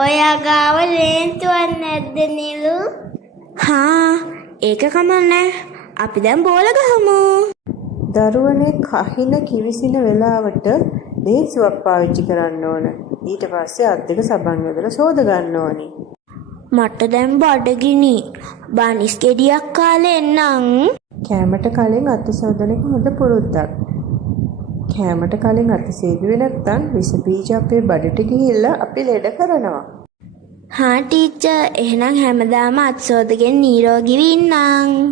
ඔයා ගාව ලේන්තුවක් නැද්ද නිලු? හා ඒක කමන්නේ. අපි දැන් බෝල ගහමු. දරුවනේ කහින කිවිසින වෙලාවට ලේන්සුවක් පාවිච්චි කරන්න ඕන. ඊට පස්සේ අත් දෙක සබන් යොදලා සෝද ගන්න ඕනි. මට දැන් බඩගිනි. බනිස් ගෙඩියක් කාලේ එන්නම්. කෑමට කලින් අත සෝදන එක හොඳ පුරුද්දක්. කෑමට කලින් අත සේදුවේ නැත්නම් විස බීජ අපේ බඩට ගිහිල්ලා අපි ලෙඩ කරනවා. හා ටීචර් එහෙනම් හැමදාම අත් සෝදගෙන නිරෝගීව ඉන්නම්.